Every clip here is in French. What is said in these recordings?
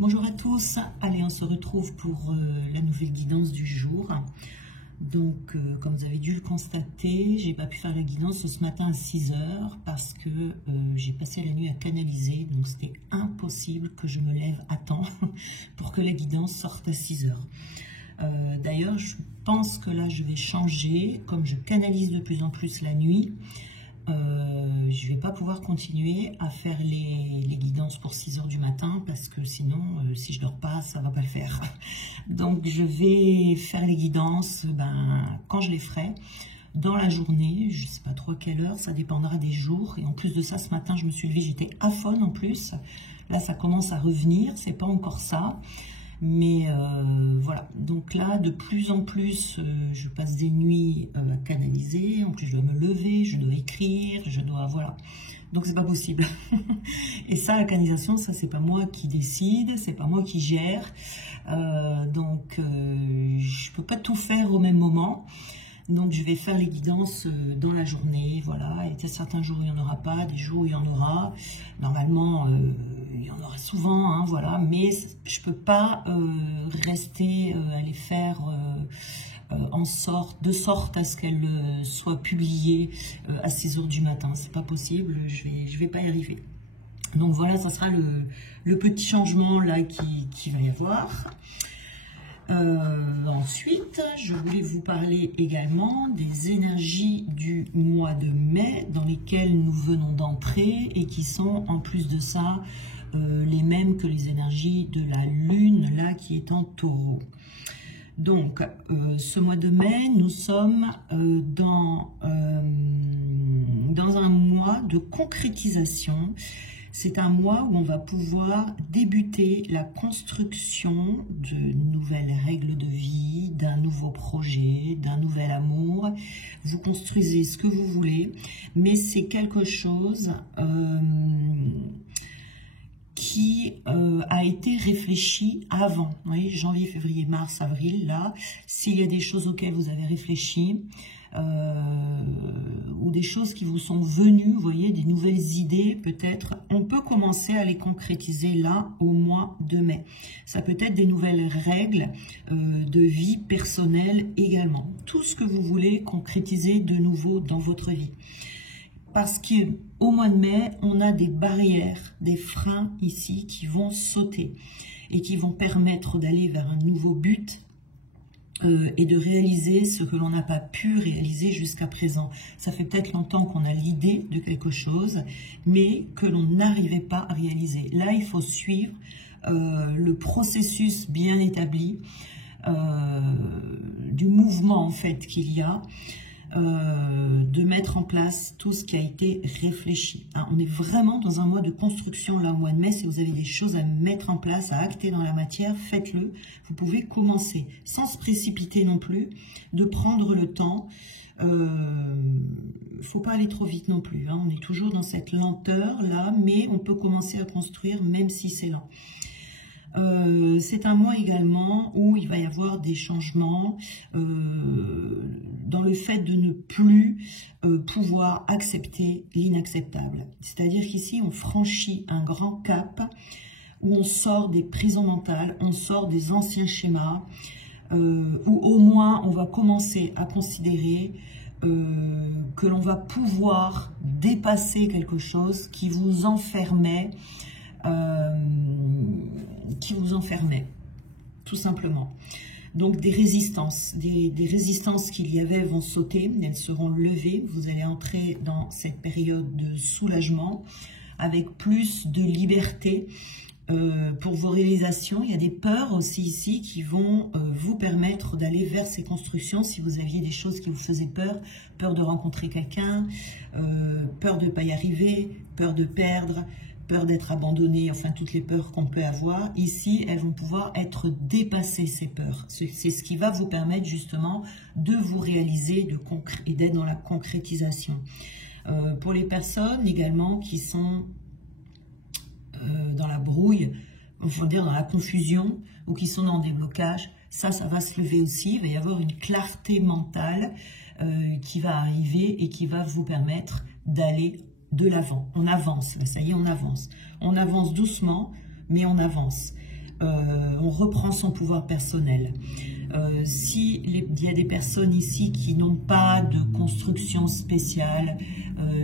Bonjour à tous, allez on se retrouve pour la nouvelle guidance du jour. Donc comme vous avez dû le constater, j'ai pas pu faire la guidance ce matin à 6 h parce que j'ai passé la nuit à canaliser, donc c'était impossible que je me lève à temps pour que la guidance sorte à 6 h. D'ailleurs je pense que là je vais changer, comme je canalise de plus en plus la nuit. Je vais pas pouvoir continuer à faire les guidances pour 6 h du matin parce que sinon, si je dors pas, ça va pas le faire. Donc, je vais faire les guidances quand je les ferai dans la journée. Je sais pas trop à quelle heure, ça dépendra des jours. Et en plus de ça, ce matin, je me suis levée, j'étais aphone en plus. Là, ça commence à revenir, c'est pas encore ça. Mais voilà, donc là, de plus en plus, je passe des nuits à canaliser. En plus, je dois me lever, je dois écrire, je dois... Voilà. Donc, c'est pas possible. Et ça, la canalisation, ça, c'est pas moi qui décide, c'est pas moi qui gère. Donc, je peux pas tout faire au même moment. Donc, je vais faire les guidances dans la journée, voilà. Et certains jours, il n'y en aura pas, des jours, il y en aura. Normalement, il y en aura souvent, hein, voilà. Mais je ne peux pas rester à les faire de sorte à ce qu'elles soient publiées à 6 h du matin. C'est pas possible, je vais pas y arriver. Donc, voilà, ça sera le petit changement là qui va y avoir. Ensuite, je voulais vous parler également des énergies du mois de mai dans lesquelles nous venons d'entrer et qui sont en plus de ça les mêmes que les énergies de la lune là qui est en taureau. Donc ce mois de mai, nous sommes dans un mois de concrétisation. C'est un mois où on va pouvoir débuter la construction de nouvelles règles de vie, d'un nouveau projet, d'un nouvel amour. Vous construisez ce que vous voulez, mais c'est quelque chose qui a été réfléchi avant. Vous voyez, janvier, février, mars, avril, là, s'il y a des choses auxquelles vous avez réfléchi, ou des choses qui vous sont venues, vous voyez, des nouvelles idées, peut-être, on peut commencer à les concrétiser là, au mois de mai. Ça peut être des nouvelles règles de vie personnelle également. Tout ce que vous voulez concrétiser de nouveau dans votre vie. Parce qu'au mois de mai, on a des barrières, des freins ici qui vont sauter et qui vont permettre d'aller vers un nouveau but et de réaliser ce que l'on n'a pas pu réaliser jusqu'à présent. Ça fait peut-être longtemps qu'on a l'idée de quelque chose, mais que l'on n'arrivait pas à réaliser. Là, il faut suivre le processus bien établi du mouvement en fait qu'il y a, de mettre en place tout ce qui a été réfléchi. Hein, on est vraiment dans un mois de construction là au mois de mai. Si vous avez des choses à mettre en place, à acter dans la matière, faites-le. Vous pouvez commencer sans se précipiter non plus, de prendre le temps. Faut pas aller trop vite non plus. Hein, on est toujours dans cette lenteur là, mais on peut commencer à construire même si c'est lent. C'est un mois également où il va y avoir des changements dans le fait de ne plus pouvoir accepter l'inacceptable. C'est-à-dire qu'ici, on franchit un grand cap où on sort des prisons mentales, on sort des anciens schémas, où au moins on va commencer à considérer que l'on va pouvoir dépasser quelque chose qui vous enfermait, tout simplement. Donc des résistances, des résistances qu'il y avait vont sauter, elles seront levées. Vous allez entrer dans cette période de soulagement avec plus de liberté pour vos réalisations. Il y a des peurs aussi ici qui vont vous permettre d'aller vers ces constructions. Si vous aviez des choses qui vous faisaient peur, peur de rencontrer quelqu'un, peur de ne pas y arriver, peur de perdre, peur d'être abandonné, enfin toutes les peurs qu'on peut avoir, ici elles vont pouvoir être dépassées, ces peurs. C'est ce qui va vous permettre justement de vous réaliser et d'être dans la concrétisation. Pour les personnes également qui sont dans la brouille, on va dire dans la confusion, ou qui sont dans des blocages, ça va se lever aussi. Il va y avoir une clarté mentale qui va arriver et qui va vous permettre d'aller de l'avant. On avance, ça y est, on avance. On avance doucement, mais on avance. on reprend son pouvoir personnel. S'il y a des personnes ici qui n'ont pas de construction spéciale,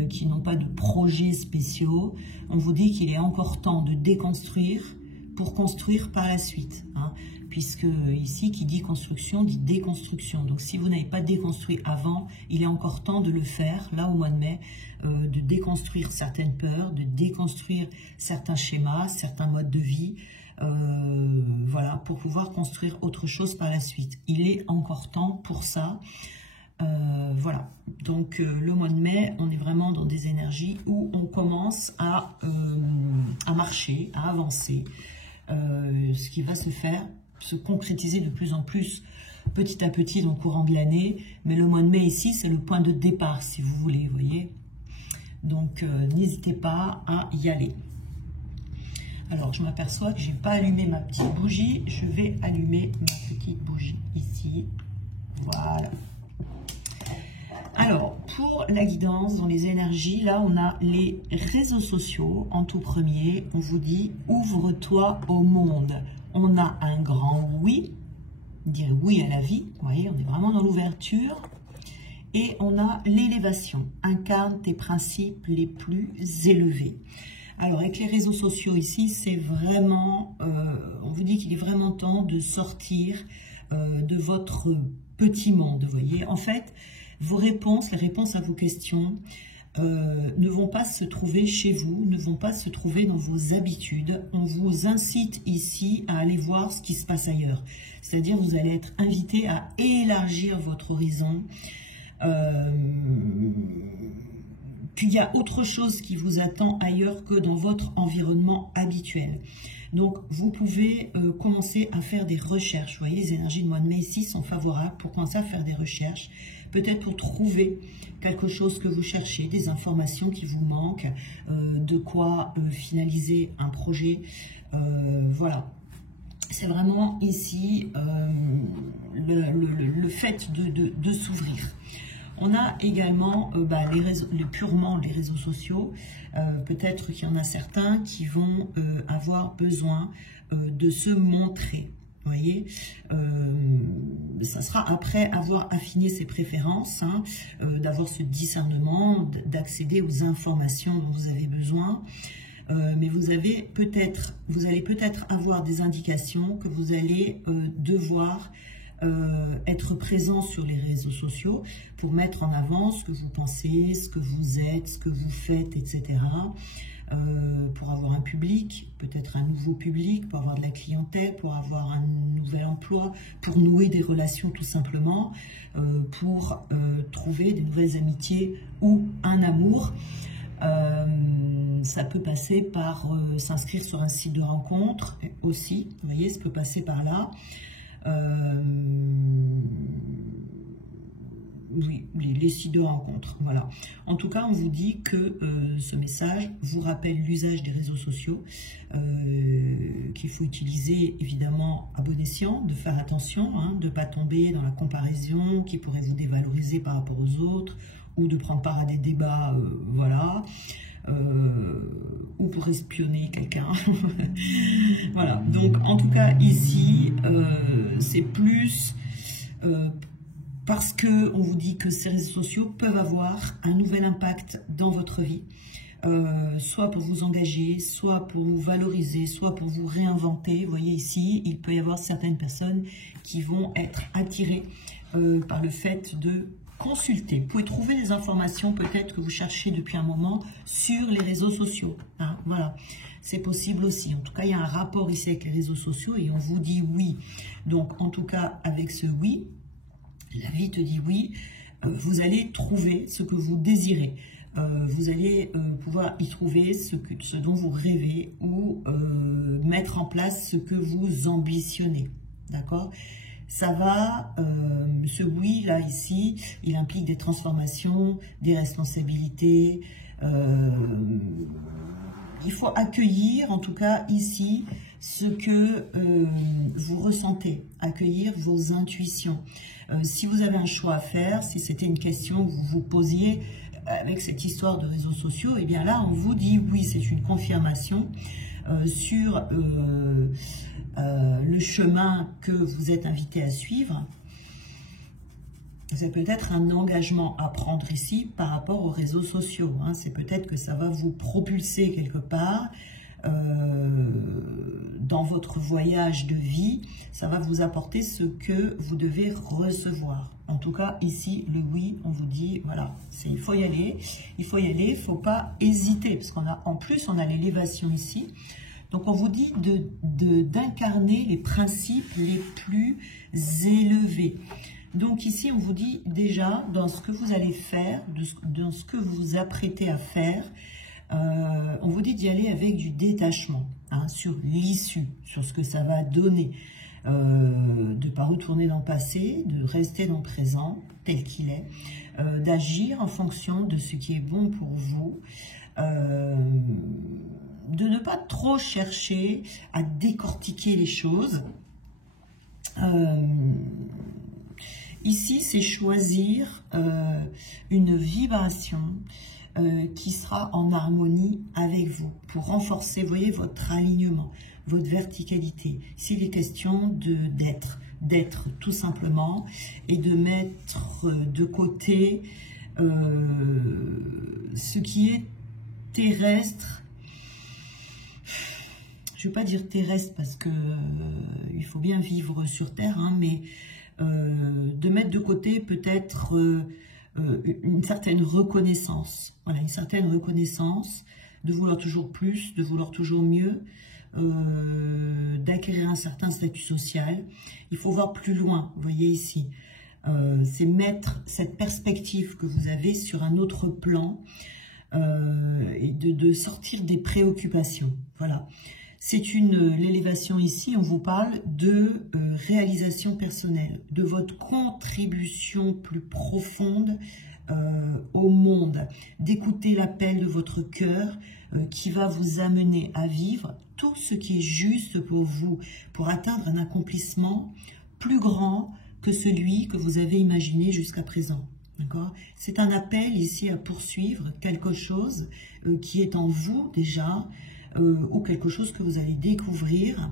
qui n'ont pas de projets spéciaux, on vous dit qu'il est encore temps de déconstruire pour construire par la suite, hein, puisque ici, qui dit construction, dit déconstruction. Donc, si vous n'avez pas déconstruit avant, il est encore temps de le faire, là, au mois de mai, de déconstruire certaines peurs, de déconstruire certains schémas, certains modes de vie, voilà, pour pouvoir construire autre chose par la suite. Il est encore temps pour ça. Voilà, donc le mois de mai, on est vraiment dans des énergies où on commence à marcher, à avancer, ce qui va se concrétiser de plus en plus petit à petit dans le courant de l'année. Mais le mois de mai ici, c'est le point de départ, si vous voulez, vous voyez. Donc n'hésitez pas à y aller. Alors, je m'aperçois que je n'ai pas allumé ma petite bougie. Je vais allumer ma petite bougie ici. Voilà. Alors, pour la guidance dans les énergies, là, on a les réseaux sociaux. En tout premier, on vous dit « Ouvre-toi au monde ». On a un grand oui, dire oui à la vie. Vous voyez, on est vraiment dans l'ouverture. Et on a l'élévation. Incarne tes principes les plus élevés. Alors, avec les réseaux sociaux ici, c'est vraiment, on vous dit qu'il est vraiment temps de sortir de votre petit monde, vous voyez. En fait, vos réponses, les réponses à vos questions ne vont pas se trouver chez vous, ne vont pas se trouver dans vos habitudes. On vous incite ici à aller voir ce qui se passe ailleurs. C'est-à-dire, vous allez être invité à élargir votre horizon, qu'il y a autre chose qui vous attend ailleurs que dans votre environnement habituel. Donc, vous pouvez commencer à faire des recherches. Vous voyez, les énergies de mois de mai ici sont favorables pour commencer à faire des recherches, peut-être pour trouver quelque chose que vous cherchez, des informations qui vous manquent, de quoi finaliser un projet. Voilà. C'est vraiment ici le fait de s'ouvrir. On a également purement les réseaux sociaux. Peut-être qu'il y en a certains qui vont avoir besoin de se montrer. Vous voyez, ça sera après avoir affiné ses préférences, hein, d'avoir ce discernement, d'accéder aux informations dont vous avez besoin. Mais vous allez peut-être avoir des indications que vous allez devoir être présent sur les réseaux sociaux pour mettre en avant ce que vous pensez, ce que vous êtes, ce que vous faites, etc. Pour avoir un public, peut-être un nouveau public, pour avoir de la clientèle, pour avoir un nouvel emploi, pour nouer des relations tout simplement, pour trouver des nouvelles amitiés ou un amour. Ça peut passer par s'inscrire sur un site de rencontre aussi, vous voyez, ça peut passer par là. Oui, les sites de rencontres, voilà. En tout cas, on vous dit que ce message vous rappelle l'usage des réseaux sociaux, qu'il faut utiliser évidemment à bon escient, de faire attention, hein, de ne pas tomber dans la comparaison qui pourrait vous dévaloriser par rapport aux autres, ou de prendre part à des débats, voilà, ou pour espionner quelqu'un. Voilà, donc en tout cas ici, c'est plus parce qu'on vous dit que ces réseaux sociaux peuvent avoir un nouvel impact dans votre vie, soit pour vous engager, soit pour vous valoriser, soit pour vous réinventer. Vous voyez ici, il peut y avoir certaines personnes qui vont être attirées par le fait de consulter. Vous pouvez trouver des informations peut-être que vous cherchez depuis un moment sur les réseaux sociaux. Hein, voilà, c'est possible aussi. En tout cas, il y a un rapport ici avec les réseaux sociaux et on vous dit oui. Donc, en tout cas, avec ce oui, la vie te dit oui, vous allez trouver ce que vous désirez. Vous allez pouvoir y trouver ce dont vous rêvez ou mettre en place ce que vous ambitionnez. D'accord ? Ça va, ce oui là ici, il implique des transformations, des responsabilités. Il faut accueillir en tout cas ici ce que vous ressentez, accueillir vos intuitions. Si vous avez un choix à faire, si c'était une question que vous vous posiez avec cette histoire de réseaux sociaux, et bien là on vous dit oui, c'est une confirmation. sur le chemin que vous êtes invité à suivre. C'est peut-être un engagement à prendre ici par rapport aux réseaux sociaux. Hein. C'est peut-être que ça va vous propulser quelque part dans votre voyage de vie. Ça va vous apporter ce que vous devez recevoir. En tout cas, ici, le oui, on vous dit, voilà, il faut y aller, il faut y aller, il ne faut pas hésiter. Parce qu'en plus, on a l'élévation ici. Donc, on vous dit d'incarner les principes les plus élevés. Donc ici, on vous dit déjà, dans ce que vous allez faire, dans ce que vous vous apprêtez à faire, on vous dit d'y aller avec du détachement, hein, sur l'issue, sur ce que ça va donner, de ne pas retourner dans le passé, de rester dans le présent, tel qu'il est, d'agir en fonction de ce qui est bon pour vous, de ne pas trop chercher à décortiquer les choses. Ici, c'est choisir une vibration qui sera en harmonie avec vous pour renforcer, vous voyez, votre alignement, votre verticalité. S'il est question d'être tout simplement et de mettre de côté ce qui est terrestre. Je ne veux pas dire terrestre parce que il faut bien vivre sur Terre, hein, mais de mettre de côté peut-être une certaine reconnaissance. Voilà, une certaine reconnaissance, de vouloir toujours plus, de vouloir toujours mieux, d'acquérir un certain statut social. Il faut voir plus loin, vous voyez ici. C'est mettre cette perspective que vous avez sur un autre plan et de sortir des préoccupations. Voilà. C'est l'élévation ici, on vous parle de réalisation personnelle, de votre contribution plus profonde au monde, d'écouter l'appel de votre cœur qui va vous amener à vivre tout ce qui est juste pour vous, pour atteindre un accomplissement plus grand que celui que vous avez imaginé jusqu'à présent. C'est un appel ici à poursuivre quelque chose qui est en vous déjà, ou quelque chose que vous allez découvrir,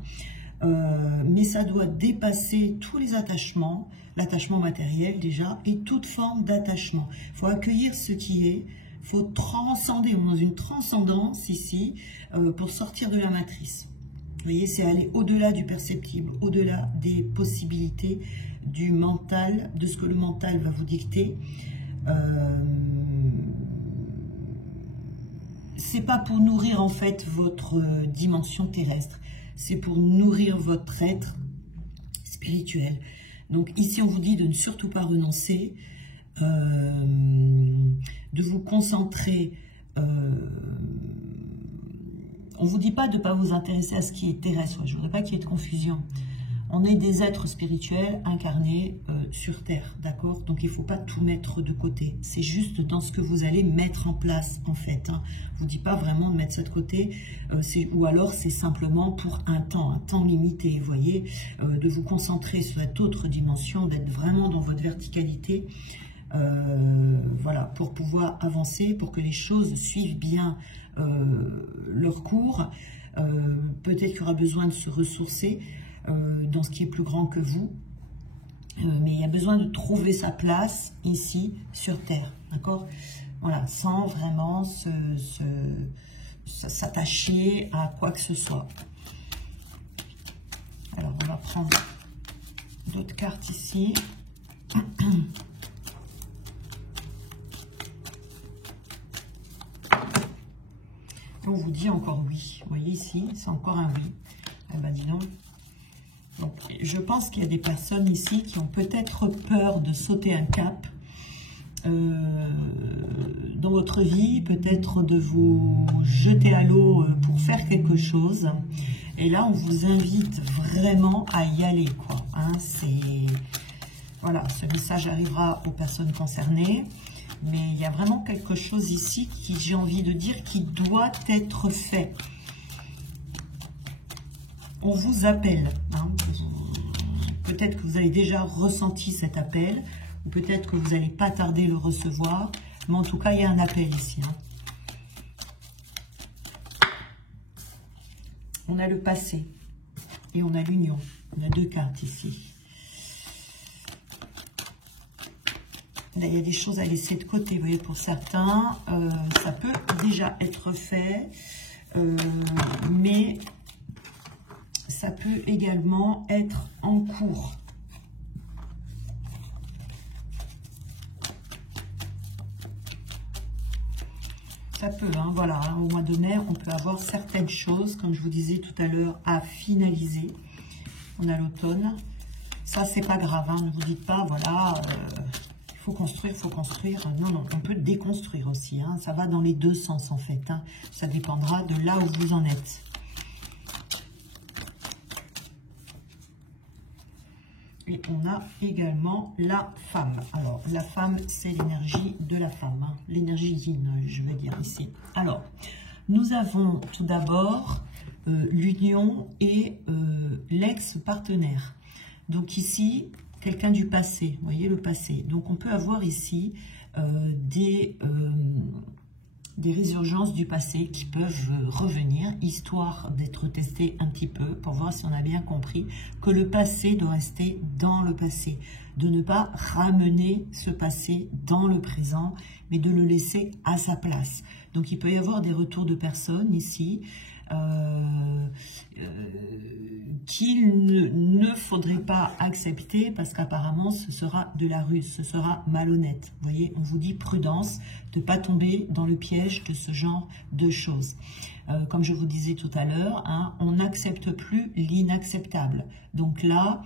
mais ça doit dépasser tous les attachements, l'attachement matériel déjà, et toute forme d'attachement. Il faut accueillir ce qui est, il faut transcender, on est dans une transcendance ici, pour sortir de la matrice. Vous voyez, c'est aller au-delà du perceptible, au-delà des possibilités du mental, de ce que le mental va vous dicter. C'est pas pour nourrir en fait votre dimension terrestre, c'est pour nourrir votre être spirituel. Donc ici on vous dit de ne surtout pas renoncer, de vous concentrer. On vous dit pas de ne pas vous intéresser à ce qui est terrestre, je voudrais pas qu'il y ait de confusion. On est des êtres spirituels incarnés sur Terre, d'accord? Donc il ne faut pas tout mettre de côté. C'est juste dans ce que vous allez mettre en place, en fait. Hein. Je ne vous dis pas vraiment de mettre ça de côté, ou alors c'est simplement pour un temps limité, vous voyez, de vous concentrer sur cette autre dimension, d'être vraiment dans votre verticalité, voilà, pour pouvoir avancer, pour que les choses suivent bien leur cours. Peut-être qu'il y aura besoin de se ressourcer dans ce qui est plus grand que vous, mais il y a besoin de trouver sa place ici sur Terre, d'accord? Voilà, sans vraiment s'attacher à quoi que ce soit. Alors on va prendre d'autres cartes ici. On vous dit encore oui, vous voyez ici, c'est encore un oui. Eh ben dis donc. Donc, je pense qu'il y a des personnes ici qui ont peut-être peur de sauter un cap dans votre vie, peut-être de vous jeter à l'eau pour faire quelque chose. Et là, on vous invite vraiment à y aller, quoi. Hein, voilà, ce message arrivera aux personnes concernées. Mais il y a vraiment quelque chose ici qui, j'ai envie de dire, qui doit être fait. On vous appelle. Hein. Peut-être que vous avez déjà ressenti cet appel, ou peut-être que vous n'allez pas tarder à le recevoir. Mais en tout cas, il y a un appel ici. Hein. on a le passé et on a l'union. On a deux cartes ici. Là, il y a des choses à laisser de côté, vous voyez, pour certains. Ça peut déjà être fait, mais ça peut également être en cours. Ça peut, hein, voilà, hein, au mois de mai, on peut avoir certaines choses, comme je vous disais tout à l'heure, à finaliser. On a l'automne. Ça, c'est pas grave, hein, ne vous dites pas, voilà, il faut construire, il faut construire. Non, non, on peut déconstruire aussi. Hein, ça va dans les deux sens, en fait. Hein, ça dépendra de là où vous en êtes. Et on a également la femme. Alors, la femme, c'est l'énergie de la femme. Hein, l'énergie yin, je vais dire ici. Alors, nous avons tout d'abord l'union et l'ex-partenaire. Donc ici, quelqu'un du passé. Vous voyez le passé. Donc, on peut avoir ici des résurgences du passé qui peuvent revenir, histoire d'être testé un petit peu pour voir si on a bien compris que le passé doit rester dans le passé, de ne pas ramener ce passé dans le présent, mais de le laisser à sa place. Donc il peut y avoir des retours de personnes ici qu'il ne faudrait pas accepter parce qu'apparemment ce sera de la ruse, ce sera malhonnête. Vous voyez, on vous dit prudence, de ne pas tomber dans le piège de ce genre de choses. Comme je vous disais tout à l'heure, hein, on n'accepte plus l'inacceptable. Donc là,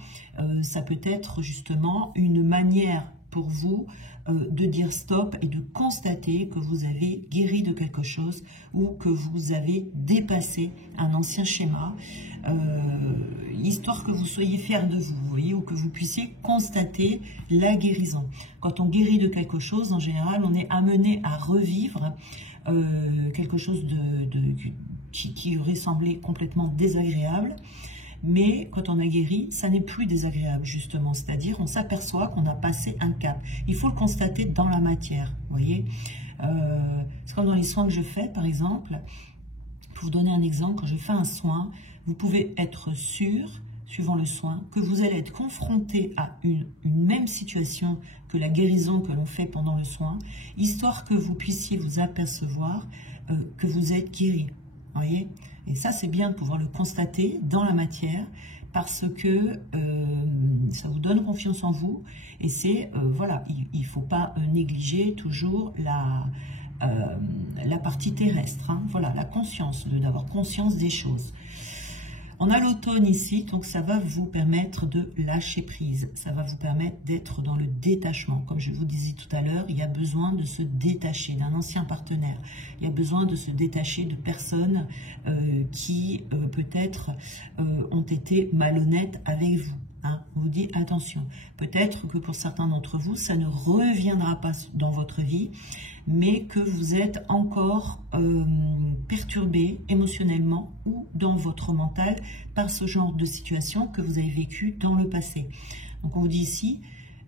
ça peut être justement une manière pour vous de dire stop et de constater que vous avez guéri de quelque chose ou que vous avez dépassé un ancien schéma, histoire que vous soyez fiers de vous, vous voyez, ou que vous puissiez constater la guérison. Quand on guérit de quelque chose, en général, on est amené à revivre quelque chose qui aurait semblé complètement désagréable. Mais quand on a guéri, ça n'est plus désagréable, justement. C'est-à-dire, on s'aperçoit qu'on a passé un cap. Il faut le constater dans la matière, vous voyez. C'est comme dans les soins que je fais, par exemple. Pour vous donner un exemple, quand je fais un soin, vous pouvez être sûr, suivant le soin, que vous allez être confronté à une même situation que la guérison que l'on fait pendant le soin, histoire que vous puissiez vous apercevoir que vous êtes guéri. Vous voyez? Et ça, c'est bien de pouvoir le constater dans la matière parce que ça vous donne confiance en vous. Et c'est, voilà, il ne faut pas négliger toujours la partie terrestre. Hein, voilà, la conscience, d'avoir conscience des choses. On a l'automne ici, donc ça va vous permettre de lâcher prise. Ça va vous permettre d'être dans le détachement. Comme je vous disais tout à l'heure, il y a besoin de se détacher d'un ancien partenaire. Il y a besoin de se détacher de personnes qui peut-être ont été malhonnêtes avec vous. Hein, on vous dit attention, peut-être que pour certains d'entre vous, ça ne reviendra pas dans votre vie, mais que vous êtes encore perturbé émotionnellement ou dans votre mental par ce genre de situation que vous avez vécu dans le passé. Donc on vous dit ici,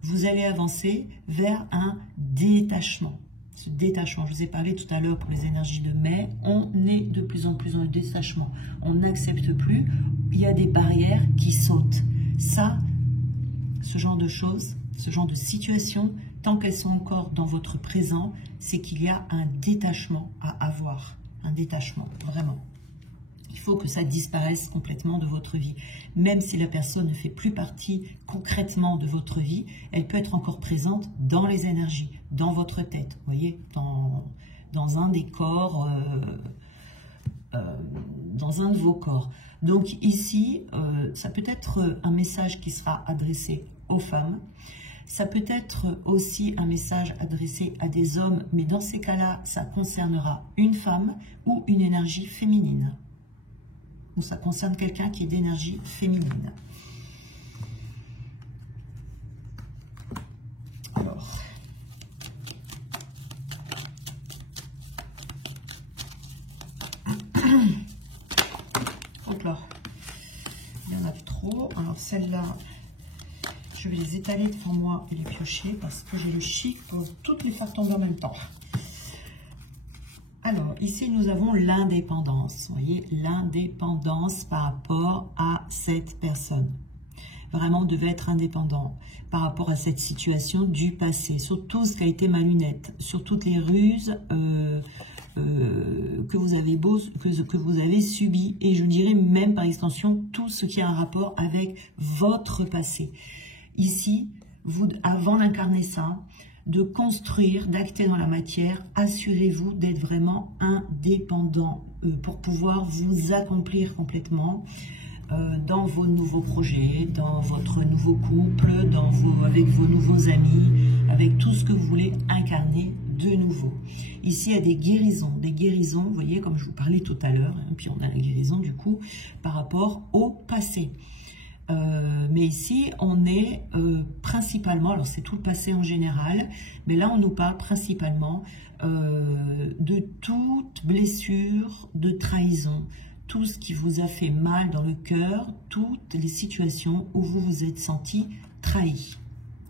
vous allez avancer vers un détachement. Ce détachement, je vous ai parlé tout à l'heure pour les énergies de mai, on est de plus en plus dans le détachement. On n'accepte plus, il y a des barrières qui sautent. Ça, ce genre de choses, ce genre de situations, tant qu'elles sont encore dans votre présent, c'est qu'il y a un détachement à avoir. Un détachement, vraiment. Il faut que ça disparaisse complètement de votre vie. Même si la personne ne fait plus partie concrètement de votre vie, elle peut être encore présente dans les énergies, dans votre tête, vous voyez, dans un des corps, dans un de vos corps. Donc ici, ça peut être un message qui sera adressé aux femmes. Ça peut être aussi un message adressé à des hommes, mais dans ces cas-là, ça concernera une femme ou une énergie féminine. Ou ça concerne quelqu'un qui est d'énergie féminine. Alors, donc là, il y en a trop. Alors celle-là, je vais les étaler devant moi et les piocher parce que j'ai le chic pour toutes les faire tomber en même temps. Alors ici, nous avons l'indépendance. Vous voyez, l'indépendance par rapport à cette personne. Vraiment, vous devez être indépendant par rapport à cette situation du passé, sur tout ce qui a été malhonnête, sur toutes les ruses que vous avez subies, et je dirais même par extension tout ce qui a un rapport avec votre passé. Ici, vous, avant d'incarner ça, de construire, d'acter dans la matière, assurez-vous d'être vraiment indépendant pour pouvoir vous accomplir complètement dans vos nouveaux projets, dans votre nouveau couple, avec vos nouveaux amis, avec tout ce que vous voulez incarner de nouveau. Ici, il y a des guérisons, vous voyez, comme je vous parlais tout à l'heure, hein, puis on a la guérison du coup par rapport au passé. Mais ici, on est principalement, alors c'est tout le passé en général, mais là on nous parle principalement de toute blessure, de trahison, tout ce qui vous a fait mal dans le cœur, toutes les situations où vous vous êtes senti trahi,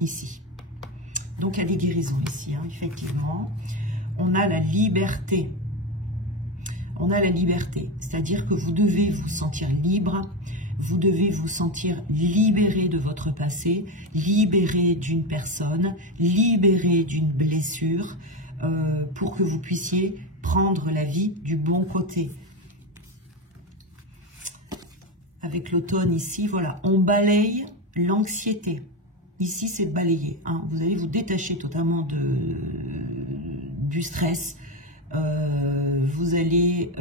ici. Donc il y a des guérisons ici, hein, effectivement. On a la liberté. On a la liberté, c'est-à-dire que vous devez vous sentir libre, vous devez vous sentir libéré de votre passé, libéré d'une personne, libéré d'une blessure, pour que vous puissiez prendre la vie du bon côté. Avec l'automne ici, voilà, on balaye l'anxiété. Ici, c'est de balayer. Hein. Vous allez vous détacher totalement du stress. Vous allez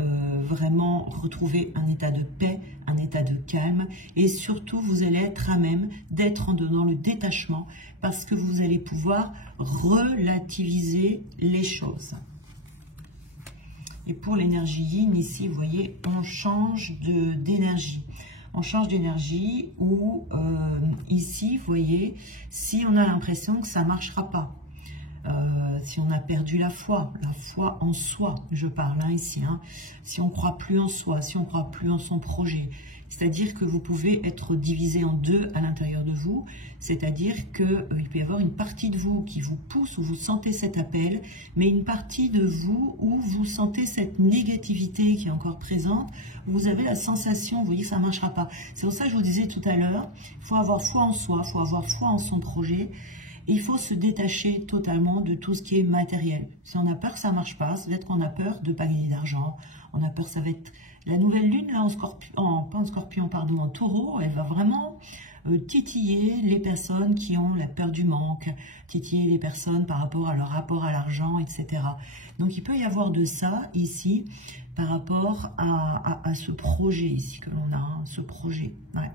vraiment retrouver un état de paix, un état de calme. Et surtout, vous allez être à même d'être dans le détachement parce que vous allez pouvoir relativiser les choses. Et pour l'énergie yin, ici, vous voyez, on change d'énergie. On change d'énergie ou ici, vous voyez, si on a l'impression que ça ne marchera pas, si on a perdu la foi en soi, je parle hein, ici, hein, si on ne croit plus en soi, si on ne croit plus en son projet, c'est-à-dire que vous pouvez être divisé en deux à l'intérieur de vous, c'est-à-dire qu'il peut y avoir une partie de vous qui vous pousse, où vous sentez cet appel, mais une partie de vous où vous sentez cette négativité qui est encore présente, vous avez la sensation, vous voyez, ça ne marchera pas. C'est pour ça que je vous disais tout à l'heure, il faut avoir foi en soi, il faut avoir foi en son projet, et il faut se détacher totalement de tout ce qui est matériel. Si on a peur que ça ne marche pas, ça va être qu'on a peur de ne pas gagner d'argent, on a peur que ça va être la nouvelle lune, là, en taureau, elle va vraiment titiller les personnes qui ont la peur du manque, titiller les personnes par rapport à leur rapport à l'argent, etc. Donc il peut y avoir de ça ici, par rapport à ce projet ici que l'on a, hein, ce projet. Ouais.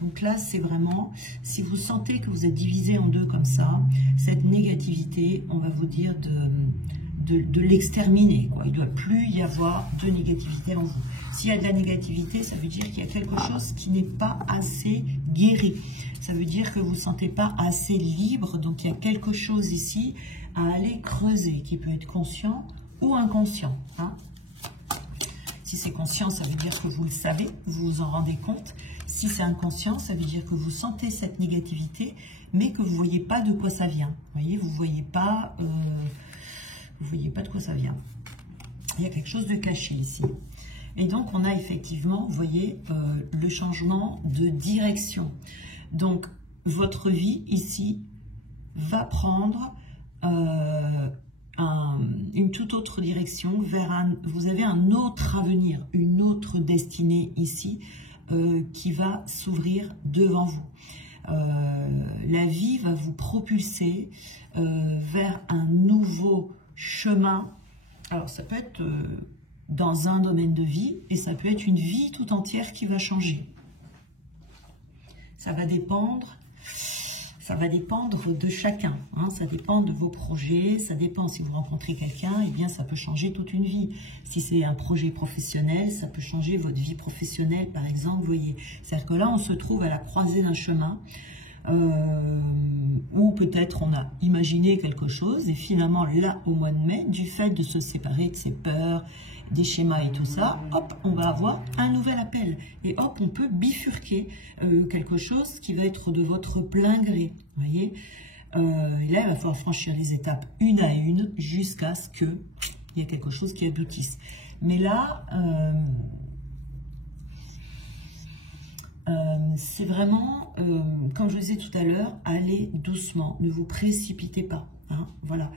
Donc là, c'est vraiment, si vous sentez que vous êtes divisé en deux comme ça, cette négativité, on va vous dire de l'exterminer. Il ne doit plus y avoir de négativité en vous. S'il y a de la négativité, ça veut dire qu'il y a quelque chose qui n'est pas assez guéri. Ça veut dire que vous ne vous sentez pas assez libre. Donc il y a quelque chose ici à aller creuser, qui peut être conscient ou inconscient. Hein. Si c'est conscient, ça veut dire que vous le savez, vous vous en rendez compte. Si c'est inconscient, ça veut dire que vous sentez cette négativité, mais que vous ne voyez pas de quoi ça vient. Vous voyez, vous ne voyez pas de quoi ça vient. Il y a quelque chose de caché ici. Et donc, on a effectivement, vous voyez, le changement de direction. Donc, votre vie ici va prendre une toute autre direction, vous avez un autre avenir, une autre destinée ici qui va s'ouvrir devant vous. La vie va vous propulser vers un nouveau chemin. Alors ça peut être dans un domaine de vie et ça peut être une vie tout entière qui va changer. Ça va dépendre de chacun, hein, ça dépend de vos projets, ça dépend si vous rencontrez quelqu'un, eh bien ça peut changer toute une vie. Si c'est un projet professionnel, ça peut changer votre vie professionnelle par exemple, vous voyez. C'est-à-dire que là on se trouve à la croisée d'un chemin où peut-être on a imaginé quelque chose et finalement là au mois de mai, du fait de se séparer de ses peurs, des schémas et tout ça, hop, on va avoir un nouvel appel. Et hop, on peut bifurquer quelque chose qui va être de votre plein gré. Vous voyez, et là, il va falloir franchir les étapes une à une jusqu'à ce qu'il il y a quelque chose qui aboutisse. Mais là, c'est vraiment, comme je vous disais tout à l'heure, allez doucement, ne vous précipitez pas. Hein, voilà.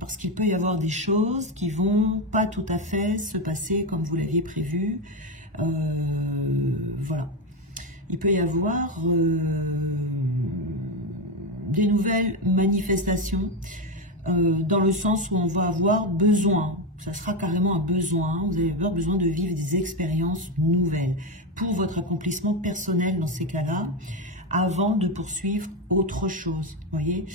Parce qu'il peut y avoir des choses qui vont pas tout à fait se passer comme vous l'aviez prévu. Voilà. Il peut y avoir des nouvelles manifestations dans le sens où on va avoir besoin, ça sera carrément un besoin, vous allez avoir besoin de vivre des expériences nouvelles pour votre accomplissement personnel dans ces cas-là, avant de poursuivre autre chose. Vous voyez,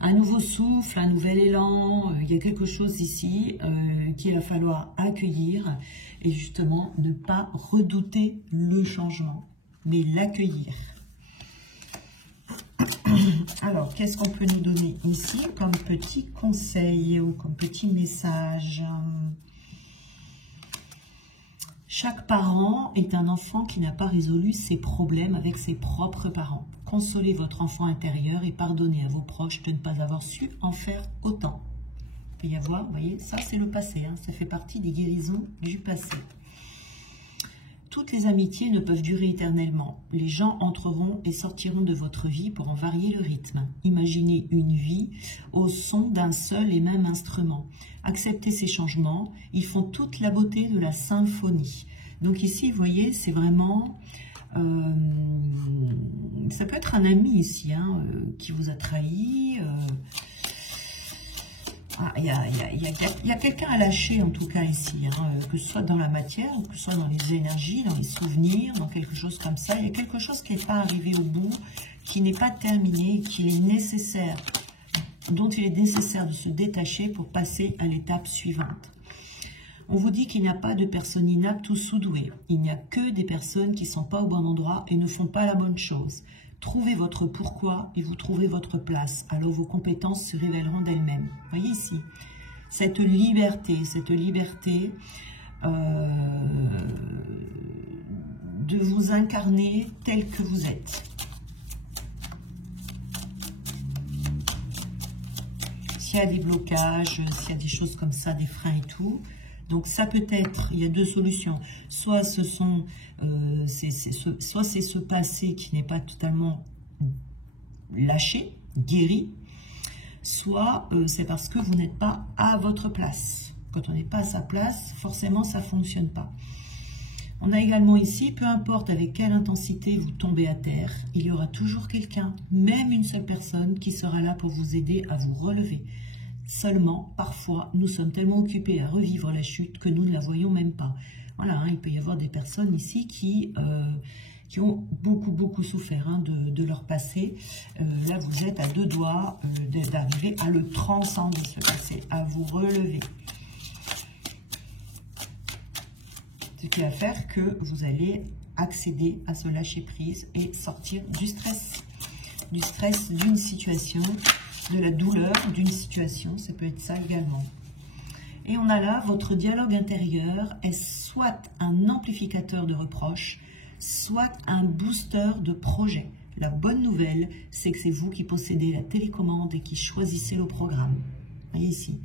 un nouveau souffle, un nouvel élan, il y a quelque chose ici qu'il va falloir accueillir et justement ne pas redouter le changement, mais l'accueillir. Alors, qu'est-ce qu'on peut nous donner ici comme petit conseil ou comme petit message? Chaque parent est un enfant qui n'a pas résolu ses problèmes avec ses propres parents. Consolez votre enfant intérieur et pardonnez à vos proches de ne pas avoir su en faire autant. Il peut y avoir, vous voyez, ça c'est le passé, hein, ça fait partie des guérisons du passé. Toutes les amitiés ne peuvent durer éternellement. Les gens entreront et sortiront de votre vie pour en varier le rythme. Imaginez une vie au son d'un seul et même instrument. Acceptez ces changements, ils font toute la beauté de la symphonie. Donc ici, vous voyez, c'est vraiment... ça peut être un ami ici, hein, qui vous a trahi. Il y a quelqu'un à lâcher en tout cas ici, hein, que ce soit dans la matière, que ce soit dans les énergies, dans les souvenirs, dans quelque chose comme ça. Il y a quelque chose qui n'est pas arrivé au bout, qui n'est pas terminé, qu'il est nécessaire, dont il est nécessaire de se détacher pour passer à l'étape suivante. On vous dit qu'il n'y a pas de personnes inaptes ou sous-douées. Il n'y a que des personnes qui ne sont pas au bon endroit et ne font pas la bonne chose. Trouvez votre pourquoi et vous trouverez votre place. Alors vos compétences se révéleront d'elles-mêmes. Voyez ici, cette liberté de vous incarner tel que vous êtes. S'il y a des blocages, s'il y a des choses comme ça, des freins et tout... Donc ça peut être, il y a deux solutions, soit ce sont, soit c'est ce passé qui n'est pas totalement lâché, guéri, soit c'est parce que vous n'êtes pas à votre place. Quand on n'est pas à sa place, forcément ça ne fonctionne pas. On a également ici, peu importe avec quelle intensité vous tombez à terre, il y aura toujours quelqu'un, même une seule personne, qui sera là pour vous aider à vous relever. Seulement, parfois, nous sommes tellement occupés à revivre la chute que nous ne la voyons même pas. Voilà, hein, il peut y avoir des personnes ici qui ont beaucoup souffert, hein, de leur passé. Là, vous êtes à deux doigts d'arriver à le transcender, ce passé, à vous relever. Ce qui va faire que vous allez accéder à ce lâcher-prise et sortir du stress d'une situation, de la douleur d'une situation, ça peut être ça également. Et on a là, votre dialogue intérieur est soit un amplificateur de reproches, soit un booster de projet. La bonne nouvelle, c'est que c'est vous qui possédez la télécommande et qui choisissez le programme. Voyez ici,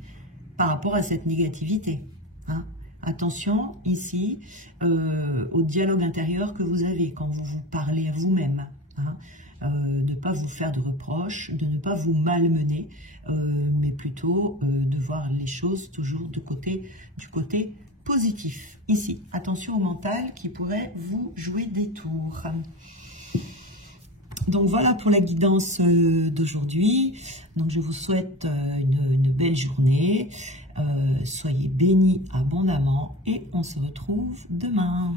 par rapport à cette négativité. Hein. Attention ici au dialogue intérieur que vous avez quand vous vous parlez à vous-même. Hein. De ne pas vous faire de reproches, de ne pas vous malmener, mais plutôt de voir les choses toujours du côté positif. Ici, attention au mental qui pourrait vous jouer des tours. Donc voilà pour la guidance d'aujourd'hui. Donc je vous souhaite une belle journée. Soyez bénis abondamment et on se retrouve demain.